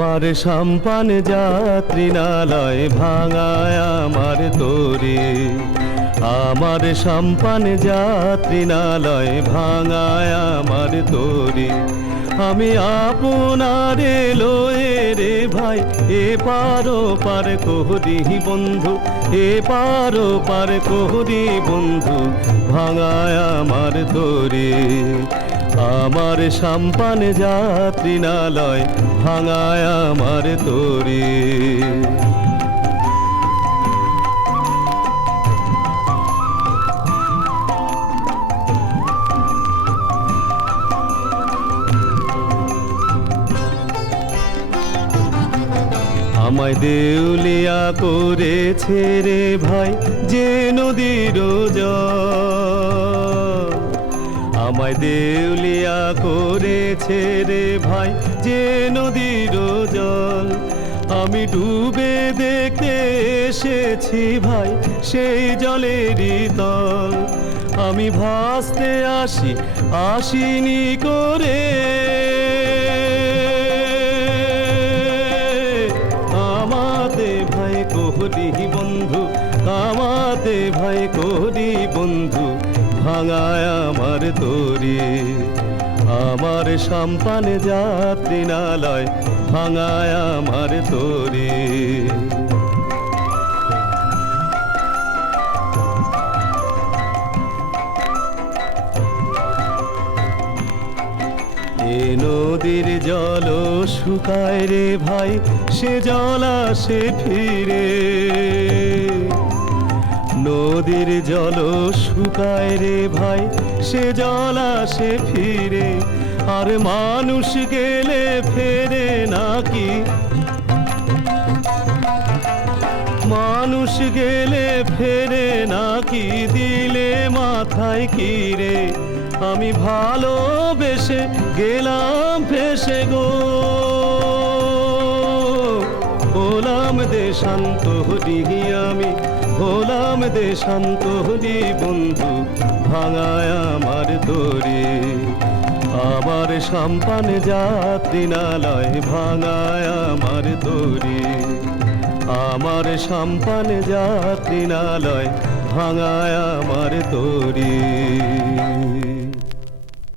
আমার সাম্পান যাত্রীনালয় ভাঙায় আমার তরি, আমার সাম্পান যাত্রীনালয় ভাঙায় আমার তরি। আমি আপনারে লয়ে রে ভাই এ পারো পার কোহরি বন্ধু, এ পারো পার কোহরি বন্ধু, ভাঙায় আমার তরি। আমার সাম্পান যাত্রীনালয় ভাঙায় আমার তরি। আমায় দেউলিয়া করেছে রে ভাই যে নদীর জল, আমায় দেউলিয়া করেছে রে ভাই যে নদীর জল। আমি ডুবে দেখতে এসেছি ভাই সেই জলেরই তল। আমি ভাসতে আসিনি করে, আমাতে ভাই কোহরি বন্ধু, আমাতে ভাই কোহরি বন্ধু, ভাঙায় আমার তরি। আমার সাম্পান যাত্রীনালয় ভাঙায় আমার তরি। এ নদীর জল শুকায় রে ভাই সে জল আসে ফিরে, নদীর জল শুকায় রে ভাই সে জল আসে ফিরে। আর মানুষ গেলে ফেরে নাকি, মানুষ গেলে ফেরে নাকি দিলে মাথায় কিরে। আমি ভালোবেসে গেলাম ভেসে গো, হলাম দেশান্তরি আমি, হলাম দেশান্তরি বন্ধু, ভাঙায় আমার তরি। আমার সাম্পান যাত্রীনালয় ভাঙায় আমার তরি, আমার সাম্পান যাত্রীনালয় ভাঙায় আমার তরি।